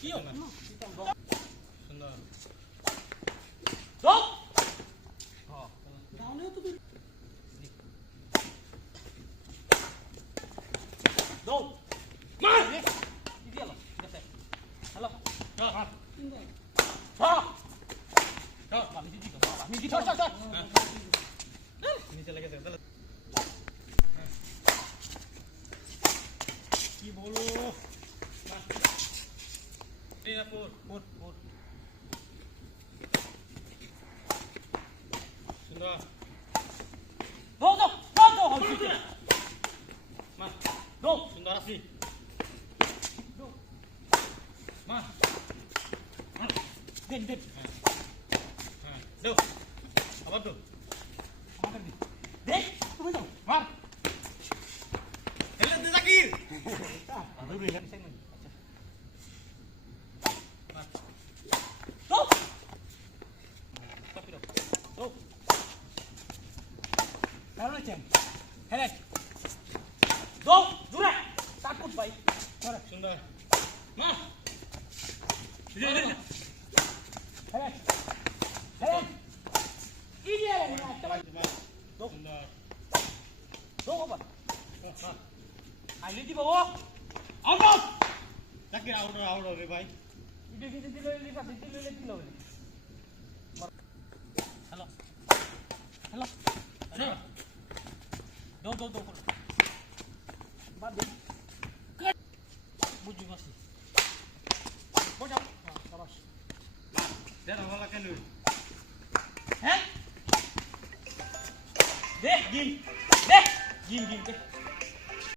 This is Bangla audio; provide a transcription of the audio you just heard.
Iya kan? Sunnah. Dok. Oh. Tahu itu tuh. Dok. Mas. Ini dia loh. Halo. Dah. Ah. Dah. Kami di sini. Kami di sini. Ini चला गया चला কি বলো এই আপর পর সুন্দর Dok, dok, dok, dok. মা Dok. সুন্দর আসি Dok. মা Den, den. হ্যাঁ দাও আবার দাও Makan di. Dek, tunggu dong. মার হেলে দে Zakir Baru bilang saya nih. মার Dok. Tapi dok. Dok. Kalau ceng. Hele. Dok, dura. Takut baik. Dura. সুন্দর মা এই এই Hele. Hele. Ini ya yang coba. Dok. সুন্দর Dok apa? মা Ayo di bawah. Out Zakir out রে ভাই Ini dilo. Halo. Halo. আরে Dok, dok, dok. Badi. Buju masih. Bojang. Ah, terus. দেড় হওয়া কেন Heh? Deh, gim. Deh, gim, deh.